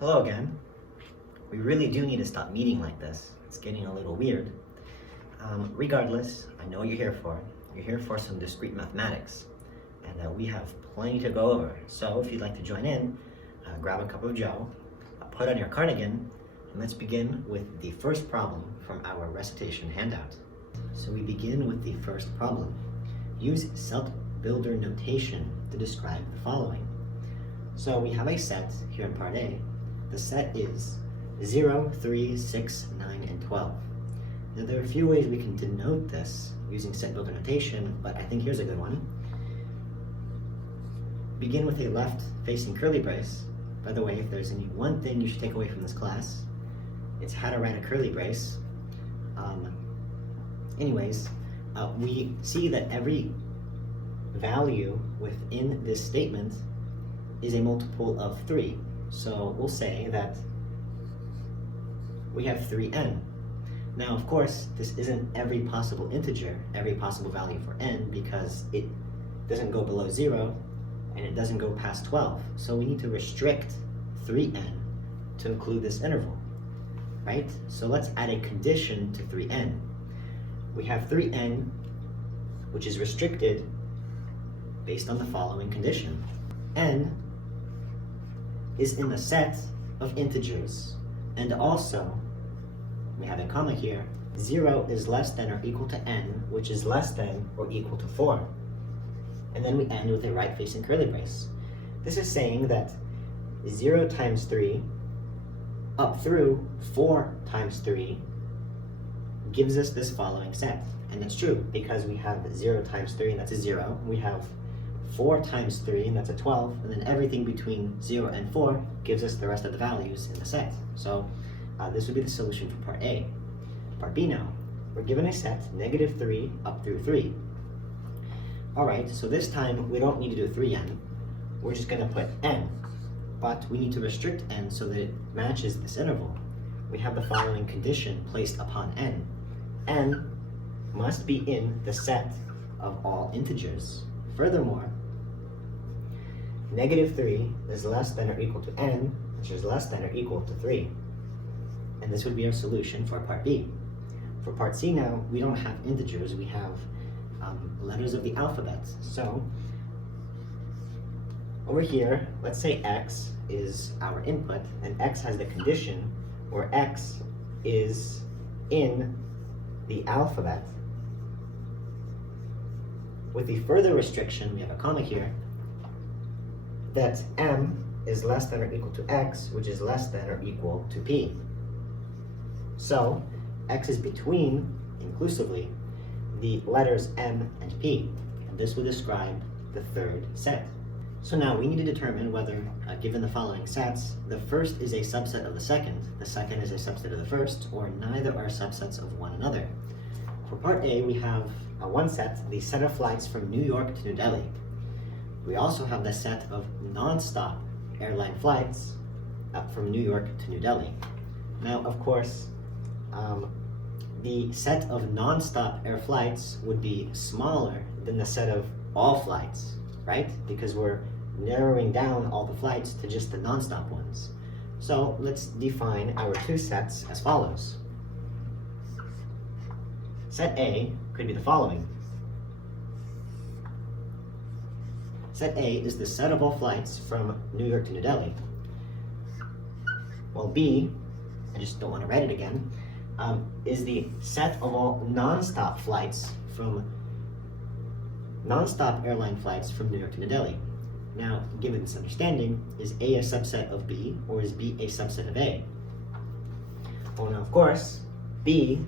Hello again. We really do need to stop meeting like this. It's getting a little weird. Regardless, I know what you're here for. You're here for some discrete mathematics, and we have plenty to go over. So if you'd like to join in, grab a cup of joe, put on your cardigan, and let's begin with the first problem from our recitation handout. So we begin with the first problem. Use set builder notation to describe the following. So we have a set here in part A. The set is 0, 3, 6, 9, and 12. Now there are a few ways we can denote this using set builder notation, but I think here's a good one. Begin with a left-facing curly brace. By the way, if there's any one thing you should take away from this class, it's how to write a curly brace. We see that every value within this statement is a multiple of 3. So we'll say that we have 3n. Now, of course, this isn't every possible integer, every possible value for n, because it doesn't go below 0 and it doesn't go past 12. So we need to restrict 3n to include this interval, right? So let's add a condition to 3n. We have 3n, which is restricted based on the following condition. N is in the set of integers, and also, we have a comma here, 0 is less than or equal to n, which is less than or equal to 4. And then we end with a right-facing curly brace. This is saying that 0 times 3 up through 4 times 3 gives us this following set. And that's true, because we have 0 times 3, and that's a 0. We have 4 times 3, and that's a 12, and then everything between 0 and 4 gives us the rest of the values in the set. So this would be the solution for part A. Part B now, we're given a set, -3 up through 3. Alright, so this time we don't need to do 3n, we're just going to put n, but we need to restrict n so that it matches this interval. We have the following condition placed upon n. N must be in the set of all integers. Furthermore, -3 is less than or equal to n, which is less than or equal to 3. And this would be our solution for part B. For part C now, we don't have integers, we have letters of the alphabet. So, over here, let's say x is our input, and x has the condition where x is in the alphabet. With the further restriction, we have a comma here, that m is less than or equal to x, which is less than or equal to p. So, x is between, inclusively, the letters m and p, and this will describe the third set. So now we need to determine whether, given the following sets, the first is a subset of the second is a subset of the first, or neither are subsets of one another. For part A, we have one set, the set of flights from New York to New Delhi. We also have the set of non-stop airline flights from New York to New Delhi. Now, of course, the set of non-stop air flights would be smaller than the set of all flights, right? Because we're narrowing down all the flights to just the non-stop ones. So let's define our two sets as follows. Set A could be the following. Set A is the set of all flights from New York to New Delhi. While B, I just don't want to write it again, is the set of all non-stop flights from non-stop airline flights from New York to New Delhi. Now, given this understanding, is A a subset of B, or is B a subset of A? Well, now, of course, B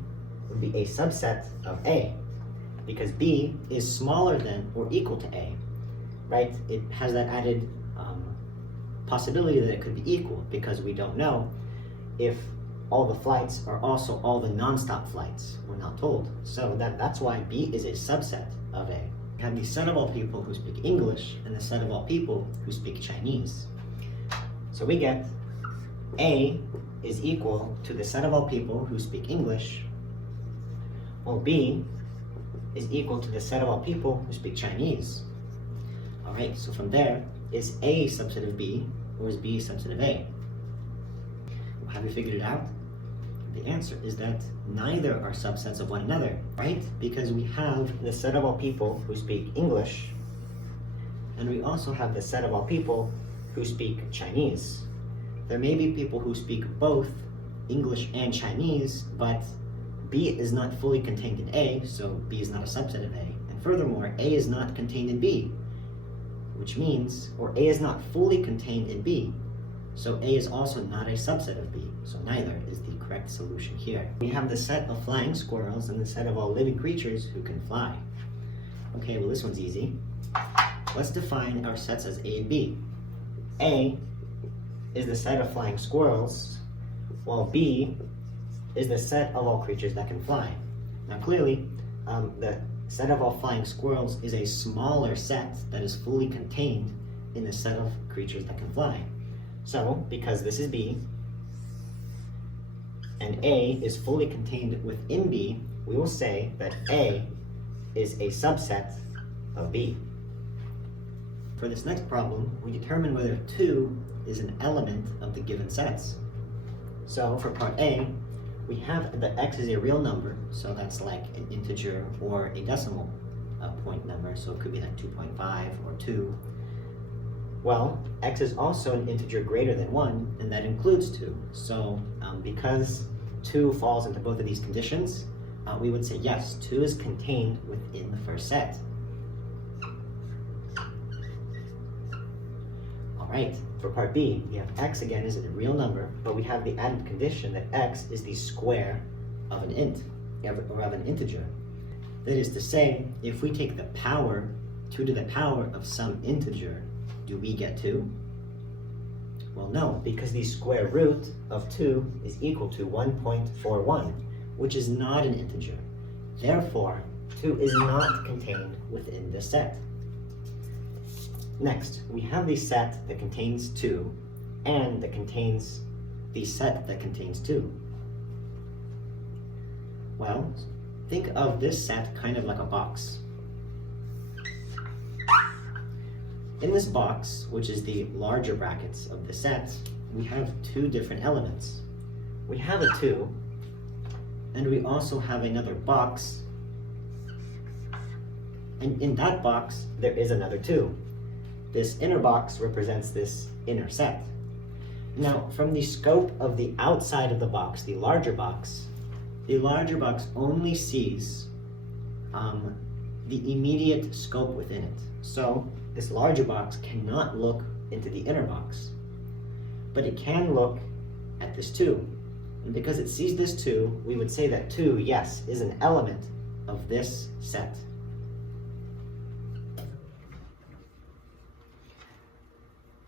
would be a subset of A, because B is smaller than or equal to A, right? It has that added possibility that it could be equal, because we don't know if all the flights are also all the non-stop flights. We're not told. So that's why B is a subset of A. We have the set of all people who speak English and the set of all people who speak Chinese. So we get A is equal to the set of all people who speak English, while B is equal to the set of all people who speak Chinese. All right, so from there, is A a subset of B, or is B a subset of A? have you figured it out? The answer is that neither are subsets of one another, right? Because we have the set of all people who speak English, and we also have the set of all people who speak Chinese. There may be people who speak both English and Chinese, but B is not fully contained in A, so B is not a subset of A. And furthermore, A is not contained in B, which means, or A is not fully contained in B, so A is also not a subset of B, so neither is the correct solution here. We have the set of flying squirrels and the set of all living creatures who can fly. Okay, well this one's easy. Let's define our sets as A and B. A is the set of flying squirrels, while B is the set of all creatures that can fly. Now clearly, the set of all flying squirrels is a smaller set that is fully contained in the set of creatures that can fly. So, because this is B, and A is fully contained within B, we will say that A is a subset of B. For this next problem, we determine whether 2 is an element of the given sets. So for part A, we have that x is a real number, so that's like an integer or a decimal point number, so it could be like 2.5 or 2. Well, x is also an integer greater than 1, and that includes 2. So because 2 falls into both of these conditions, we would say yes, 2 is contained within the first set. Right, for part B, we have x again is a real number, but we have the added condition that x is the square of an int, or of an integer. That is to say, if we take the power, 2 to the power of some integer, do we get 2? Well, no, because the square root of 2 is equal to 1.41, which is not an integer. Therefore, 2 is not contained within this set. Next, we have the set that contains 2 and that contains the set that contains 2. Well, think of this set kind of like a box. In this box, which is the larger brackets of the set, we have 2 different elements. We have a 2, and we also have another box, and in that box, there is another 2. This inner box represents this inner set. Now, from the scope of the outside of the box, the larger box only sees the immediate scope within it. So, this larger box cannot look into the inner box, but it can look at this 2. And because it sees this 2, we would say that 2, yes, is an element of this set.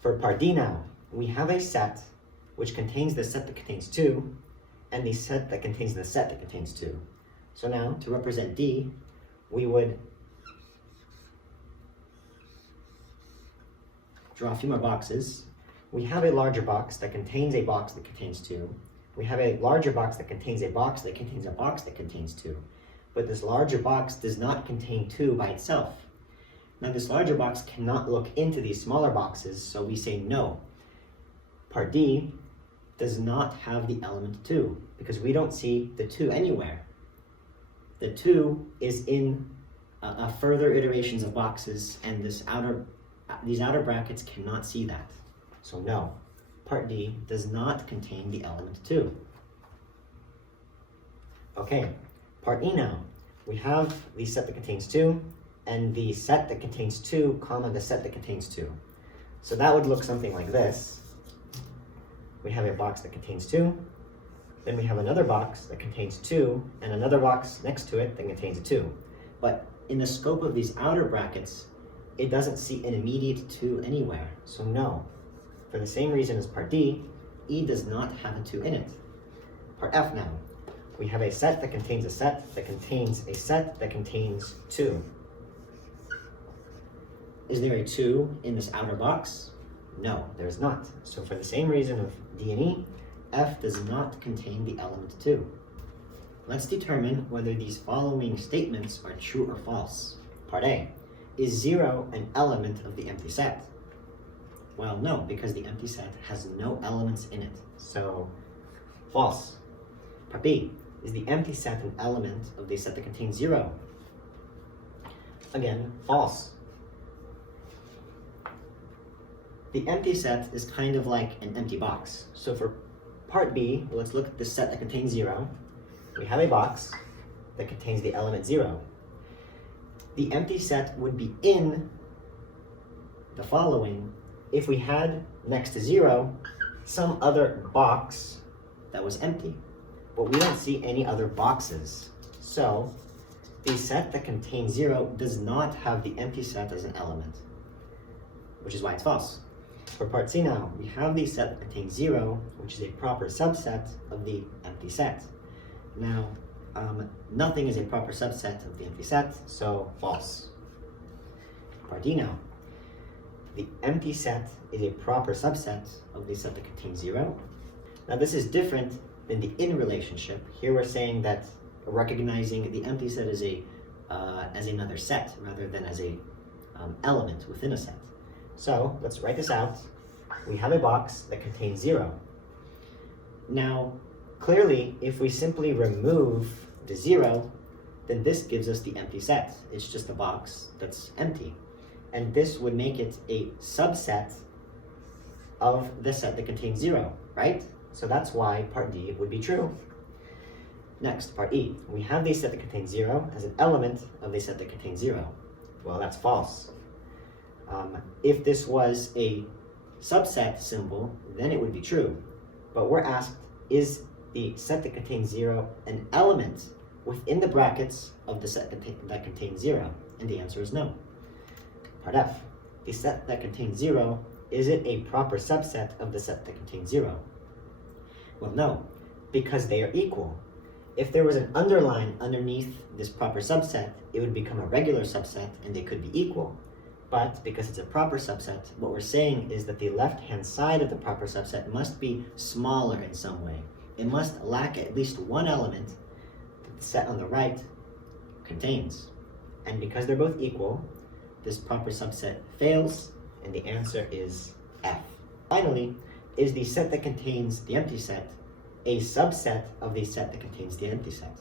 For part D now, we have a set which contains the set that contains 2 and the set that contains the set that contains 2. So now, to represent D, we would draw a few more boxes. We have a larger box that contains a box that contains 2. We have a larger box that contains a box that contains a box that contains 2. But this larger box does not contain 2 by itself. Now this larger box cannot look into these smaller boxes, so we say no. Part D does not have the element 2, because we don't see the 2 anywhere. The 2 is in further iterations of boxes, and these outer brackets cannot see that. So no, part D does not contain the element 2. Okay, part E now. We have the set that contains 2, and the set that contains 2, comma, the set that contains 2. So that would look something like this. We have a box that contains 2, then we have another box that contains 2, and another box next to it that contains a 2. But in the scope of these outer brackets, it doesn't see an immediate 2 anywhere, so no. For the same reason as part D, E does not have a 2 in it. Part F now. We have a set that contains a set that contains a set that contains 2. Is there a 2 in this outer box? No, there's not. So for the same reason of D and E, F does not contain the element 2. Let's determine whether these following statements are true or false. Part A. Is 0 an element of the empty set? Well, no, because the empty set has no elements in it. So False. Part B, is the empty set an element of the set that contains 0? Again, false. The empty set is kind of like an empty box. So for part B, let's look at the set that contains 0. We have a box that contains the element 0. The empty set would be in the following if we had next to 0 some other box that was empty. But we don't see any other boxes. So the set that contains 0 does not have the empty set as an element, which is why it's false. For part C now, we have the set that contains 0, which is a proper subset of the empty set. Now, nothing is a proper subset of the empty set, so false. Part D now, the empty set is a proper subset of the set that contains 0. Now this is different than the in relationship. Here we're saying that recognizing the empty set as another set rather than as a element within a set. So let's write this out. We have a box that contains 0. Now, clearly, if we simply remove the 0, then this gives us the empty set. It's just a box that's empty. And this would make it a subset of the set that contains 0, right? So that's why part D would be true. Next, part E. We have the set that contains 0 as an element of the set that contains 0. Well, that's false. If this was a subset symbol, then it would be true. But we're asked, is the set that contains 0 an element within the brackets of the set that contains 0? And the answer is no. Part F. The set that contains 0, is it a proper subset of the set that contains 0? Well, no, because they are equal. If there was an underline underneath this proper subset, it would become a regular subset and they could be equal. But because it's a proper subset, what we're saying is that the left-hand side of the proper subset must be smaller in some way. It must lack at least one element that the set on the right contains. And because they're both equal, this proper subset fails, and the answer is F. Finally, is the set that contains the empty set a subset of the set that contains the empty set?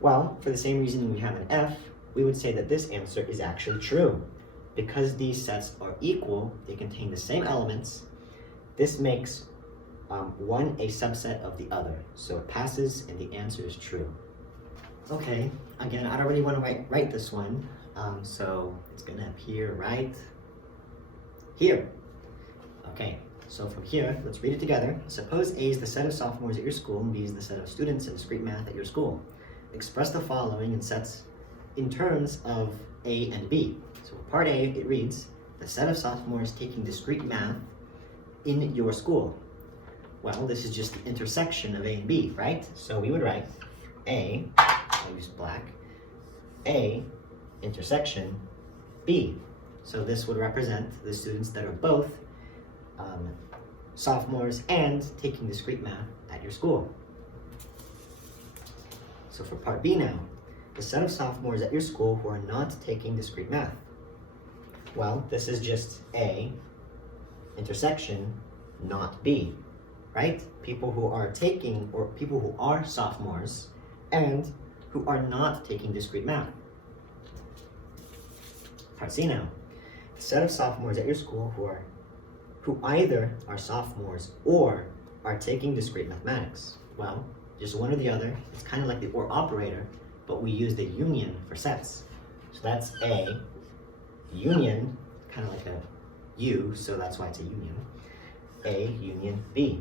Well, for the same reason we have an F, we would say that this answer is actually true. Because these sets are equal, they contain the same elements, this makes one a subset of the other. So it passes and the answer is true. Okay, again, I don't really want to write this one, so it's going to appear right here. Okay, so from here, let's read it together. Suppose A is the set of sophomores at your school and B is the set of students in discrete math at your school. Express the following in sets in terms of A and B. So part A, it reads, the set of sophomores taking discrete math in your school. Well, this is just the intersection of A and B, right? So we would write A, I'll use black, A intersection B. So this would represent the students that are both sophomores and taking discrete math at your school. So for part B now, the set of sophomores at your school who are not taking discrete math. Well, this is just A intersection not B, right? People who are taking, or people who are sophomores and who are not taking discrete math. Part C now, the set of sophomores at your school who either are sophomores or are taking discrete mathematics. Well, just one or the other. It's kind of like the or operator, but we use the union for sets. So that's A, union, kind of like a U, so that's why it's a union. A union B,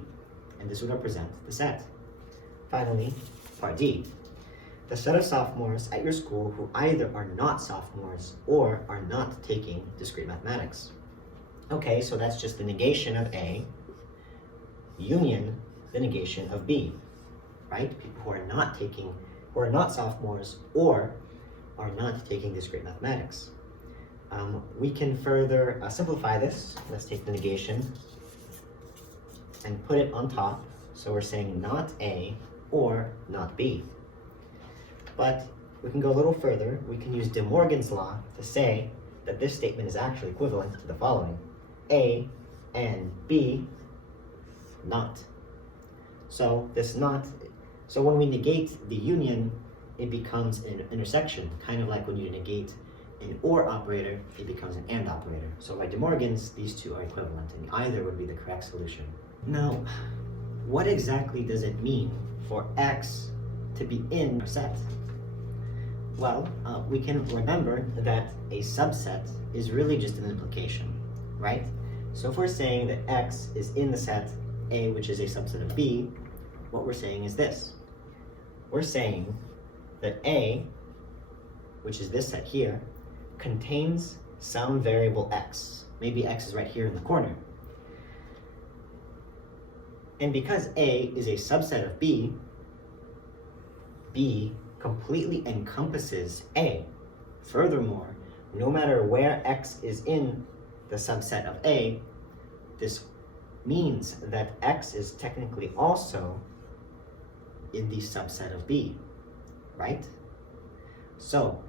and this would represent the set. Finally, part D, the set of sophomores at your school who either are not sophomores or are not taking discrete mathematics. Okay, so that's just the negation of A, union the negation of B, right? People who are not sophomores or are not taking discrete mathematics. We can further simplify this. Let's take the negation and put it on top. So we're saying not A or not B. But we can go a little further. We can use De Morgan's law to say that this statement is actually equivalent to the following. A and B, not. So so when we negate the union, it becomes an intersection, kind of like when you negate an OR operator, it becomes an AND operator. So by De Morgan's, these two are equivalent, and either would be the correct solution. Now, what exactly does it mean for X to be in a set? Well, we can remember that a subset is really just an implication, right? So if we're saying that X is in the set A, which is a subset of B, what we're saying is this. We're saying that A, which is this set here, contains some variable X. Maybe X is right here in the corner. And because A is a subset of B, B completely encompasses A. Furthermore, no matter where X is in the subset of A, this means that X is technically also in the subset of B, right? So,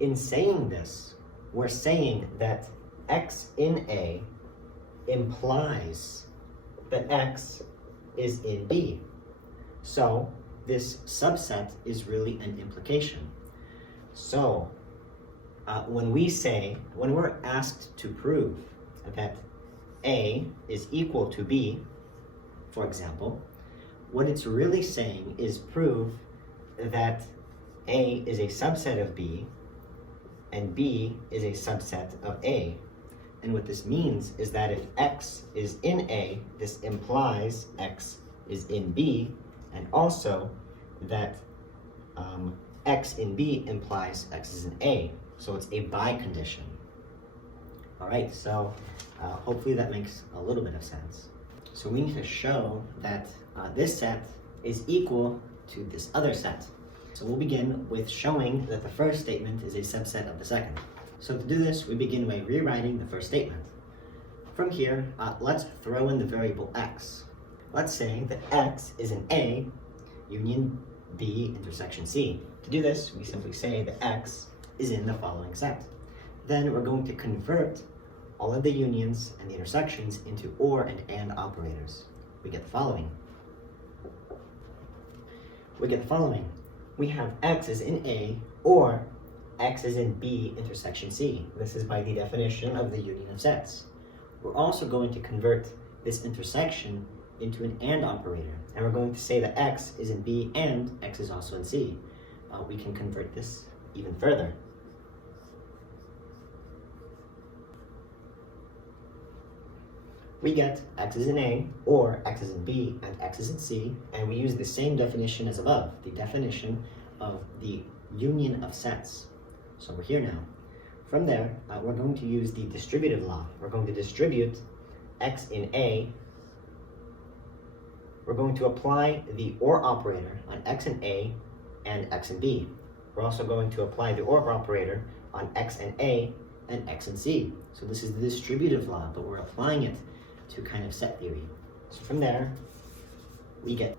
in saying this, we're saying that X in A implies that X is in B. So, this subset is really an implication. So, when we're asked to prove that A is equal to B, for example, what it's really saying is prove that A is a subset of B and B is a subset of A. And what this means is that if X is in A, this implies X is in B, and also that X in B implies X is in A. So it's a by condition. All right, so hopefully that makes a little bit of sense. So we need to show that this set is equal to this other set. So we'll begin with showing that the first statement is a subset of the second. So to do this, we begin by rewriting the first statement. From here, let's throw in the variable X. Let's say that X is an A union B intersection C. To do this, we simply say that X is in the following set. Then we're going to convert all of the unions and the intersections into OR and AND operators. We get the following. We have X is in A or X is in B intersection C. This is by the definition of the union of sets. We're also going to convert this intersection into an AND operator, and we're going to say that X is in B and X is also in C. We can convert this even further. We get X is in A, or X is in B, and X is in C, and we use the same definition as above, the definition of the union of sets. So we're here now. From there, we're going to use the distributive law. We're going to distribute X in A. We're going to apply the OR operator on X in A and X in B. We're also going to apply the OR operator on X in A and X in C. So this is the distributive law, but we're applying it to kind of set theory. So from there, we get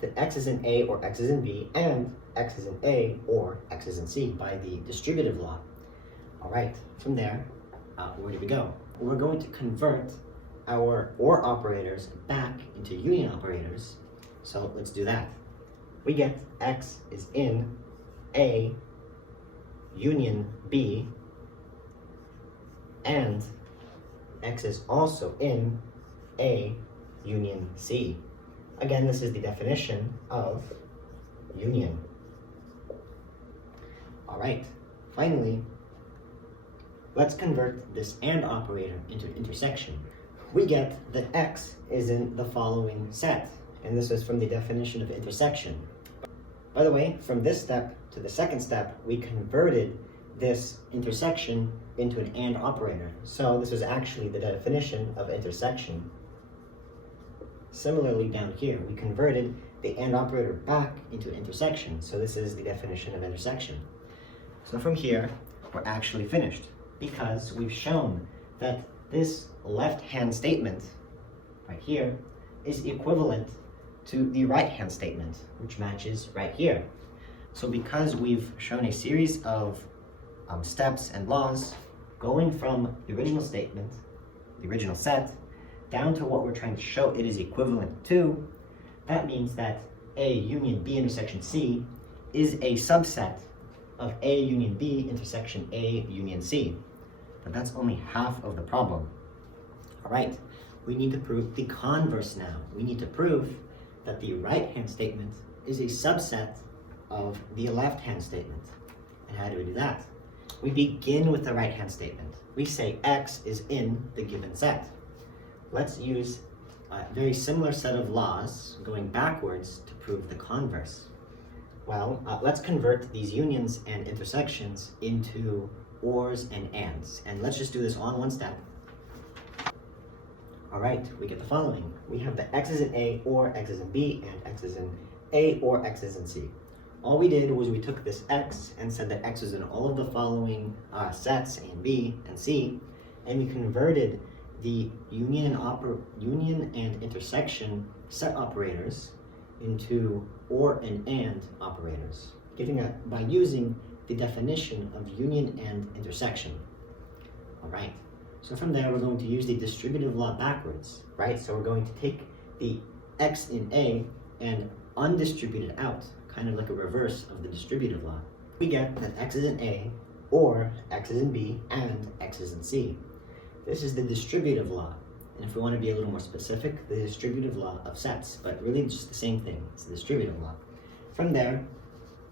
that X is in A or X is in B and X is in A or X is in C by the distributive law. All right, from there, where do we go? We're going to convert our OR operators back into union operators. So let's do that. We get X is in A union B and X is also in A union C. Again, this is the definition of union. All right, finally, let's convert this AND operator into an intersection. We get that X is in the following set, and this is from the definition of intersection. By the way, from this step to the second step, we converted this intersection into an AND operator. So this was actually the definition of intersection. Similarly, down here, we converted the AND operator back into an intersection. So this is the definition of intersection. So from here, we're actually finished because we've shown that this left-hand statement right here is equivalent to the right-hand statement, which matches right here. So because we've shown a series of steps and laws going from the original statement the original set, down to what we're trying to show it is equivalent to, that means that A union B intersection C is a subset of A union B intersection A union C. But that's only half of the problem. All right, we need to prove the converse now. We need to prove that the right-hand statement is a subset of the left-hand statement. And how do we do that? We begin with the right-hand statement. We say X is in the given set. Let's use a very similar set of laws going backwards to prove the converse. Well, let's convert these unions and intersections into ors and ands. And let's just do this all in one step. All right, we get the following. We have the X is in A or X is in B and X is in A or X is in C. All we did was we took this X and said that X is in all of the following sets, A and B and C, and we converted the union and intersection set operators into or and operators, by using the definition of union and intersection. All right, so from there we're going to use the distributive law backwards, right? So we're going to take the X in A and undistribute it out, kind of like a reverse of the distributive law. We get that X is in A, or X is in B, and X is in C. This is the distributive law. And if we want to be a little more specific, the distributive law of sets, but really just the same thing. It's the distributive law. From there,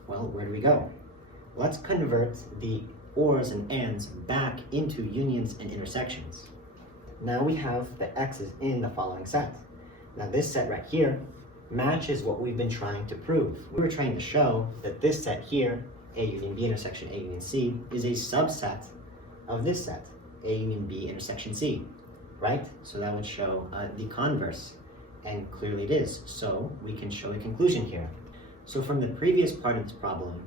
well, where do we go? Let's convert the ors and ands back into unions and intersections. Now we have the X's in the following set. Now this set right here matches what we've been trying to prove. We were trying to show that this set here, A union B intersection A union C, is a subset of this set, A union B intersection C, right? So that would show the converse, and clearly it is. So we can show a conclusion here. So from the previous part of this problem,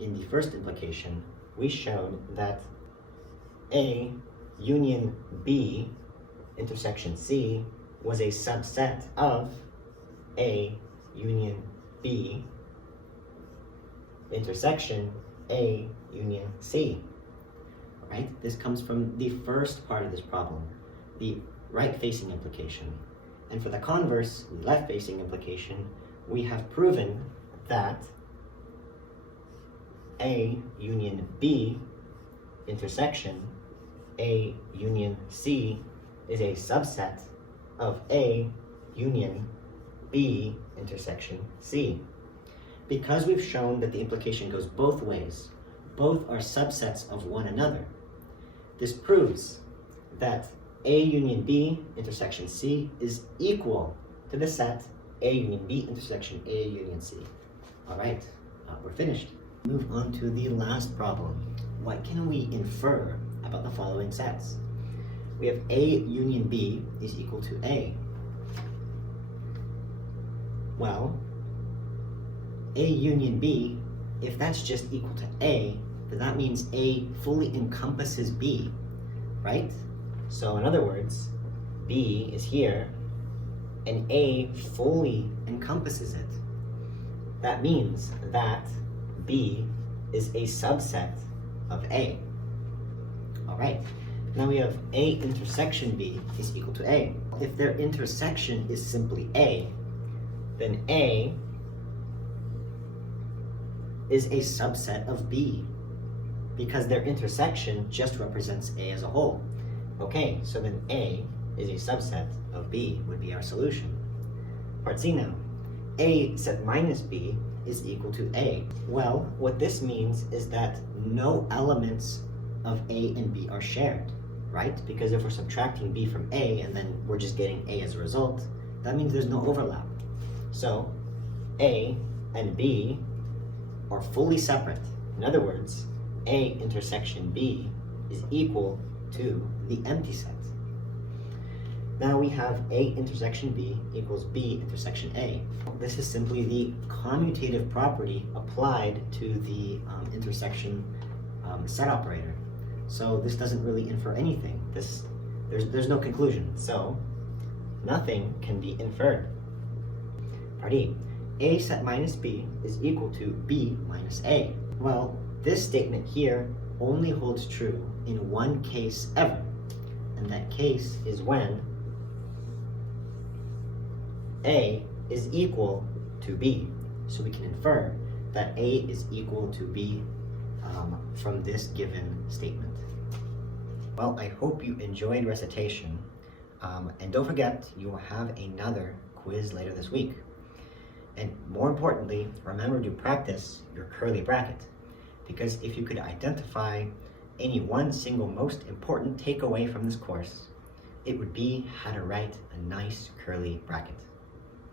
in the first implication, we showed that A union B intersection C was a subset of A union B intersection A union C. Right? This comes from the first part of this problem, the right-facing implication. And for the converse, the left-facing implication, we have proven that A union B intersection A union C is a subset of A union B intersection C. Because we've shown that the implication goes both ways, both are subsets of one another, this proves that A union B intersection C is equal to the set A union B intersection A union C. All right, we're finished. Move on to the last problem. What can we infer about the following sets? We have A union B is equal to A. Well, A union B, if that's just equal to A, then that means A fully encompasses B, right? So in other words, B is here, and A fully encompasses it. That means that B is a subset of A. All right, now we have A intersection B is equal to A. If their intersection is simply A, then A is a subset of B, because their intersection just represents A as a whole. Okay, so then A is a subset of B would be our solution. Part C now. A set minus B is equal to A. Well, what this means is that no elements of A and B are shared, right? Because if we're subtracting B from A and then we're just getting A as a result, that means there's no overlap. So A and B are fully separate. In other words, A intersection B is equal to the empty set. Now we have A intersection B equals B intersection A. This is simply the commutative property applied to the intersection set operator. So this doesn't really infer anything. There's no conclusion. So nothing can be inferred. Part E. A set minus B is equal to B minus A. Well, this statement here only holds true in one case ever. And that case is when A is equal to B. So we can infer that A is equal to B from this given statement. Well, I hope you enjoyed recitation. And don't forget, you will have another quiz later this week. And more importantly, remember to practice your curly bracket. Because if you could identify any one single most important takeaway from this course, it would be how to write a nice curly bracket.